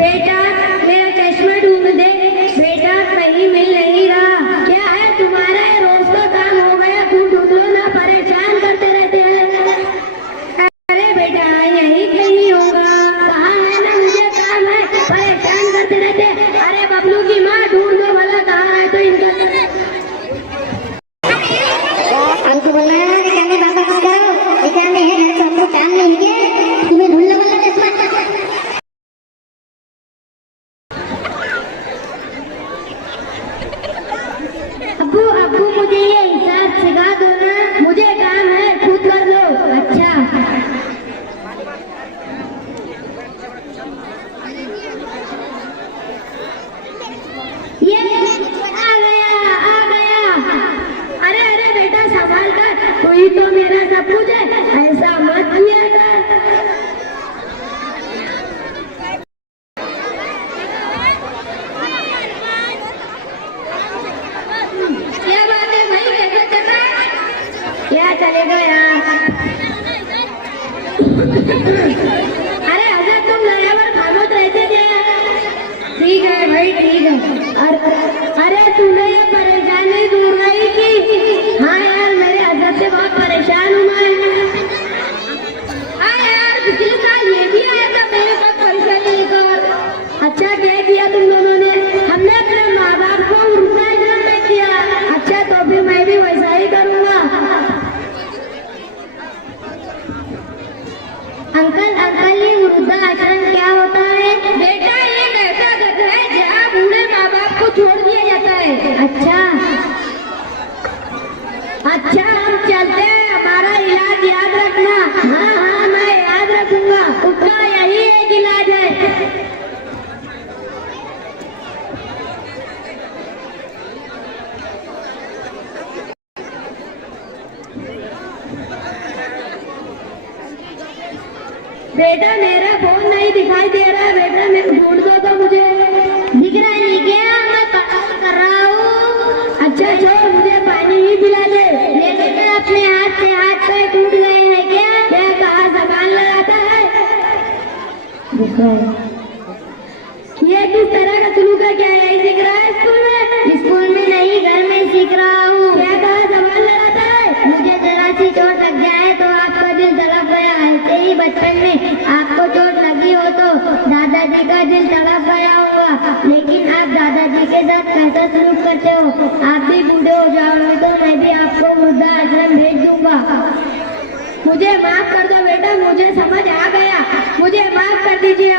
बेटा मेरा चश्मा ढूंढ दे, बेटा कहीं मिल नहीं रहा। क्या है तुम्हारा ये रोज का काम हो गया, तुम ढूंढ लो ना, परेशान करते रहते हैं। अरे बेटा यही कहीं होगा, कहाँ है ना, मुझे काम है, परेशान करते रहते। अरे बबलू की माँ ढूंढ दो भला कहाँ है तो इनका। हमको बोलना निकालने पापा को करो, निकालने हैं घर को, हमको काम नहीं है, तुम्हें ढूंढ लो बोला चश्मा। अब्बू अब्बू मुझे ये हिसाब सिखा दो ना, मुझे काम है, खुद कर लो। अच्छा ये आ गया आ गया। अरे अरे बेटा संभाल कर, तू ही तो मेरा सब कुछ है, ऐसा मत किया कर। क्या बात है भाई, कैसा चल रहा है? क्या चलेगा यार। अरे हजरत तुम ड्राइवर खामोश रहते थे। ठीक है भाई ठीक है। अरे तूने ये परेशानी दूर नहीं की? हाँ यार मेरे हजरत से बहुत परेशान हूँ मैं। हाँ यार पिछले साल ये भी आया था मेरे पास परेशानी लेकर। अच्छा क्या किया तुम दोनों ने? हमने अपने माँ बाप को वृद्धाश्रम में किया। अच्छा तो फिर मैं भी वैसा ही करूँगा। अंकल अंकल ये वृद्धाश्रम क्या होता है? बेटा ये ऐसा जगह है जहाँ बूढ़े माँ बाप को छोड़ दिया जाता है। अच्छा अच्छा हम चलते हैं, हमारा इलाज याद रखना। हाँ हाँ मैं याद रखूंगा, उसका यही एक इलाज है। बेटा मेरा फोन नहीं दिखाई दे रहा है, बेटा मेरे ढूंढ दो तो मुझे। दिख रहा नहीं क्या? मैं पढ़ाई कर रहा हूँ। अच्छा छोड़, मुझे पानी ही पिला दे। लेकिन अपने हाथ से हाथ पे टूट गए हैं क्या? मैं कहाँ सामान लगाता है? ये किस तरह का सलूक है? क्या यही सीख रहा है स्कूल में? स्कूल में नहीं, घर में सीख रहा हूँ। क्या कहा सामान लगाता है? मुझे जरा सी चोट लग जाए तो आपका दिल तड़प गया। ऐसे ही बचपन में आपको चोट लगी हो तो दादाजी का दिल तड़प गया होगा। लेकिन आप दादाजी के साथ कैसा सलूक करते हो? आप भी बूढ़े हो जाओगे तो मैं भी आपको वृद्धाश्रम भेज दूंगा। मुझे माफ कर दो बेटा, मुझे समझ आ गया, मुझे माफ कर दीजिए।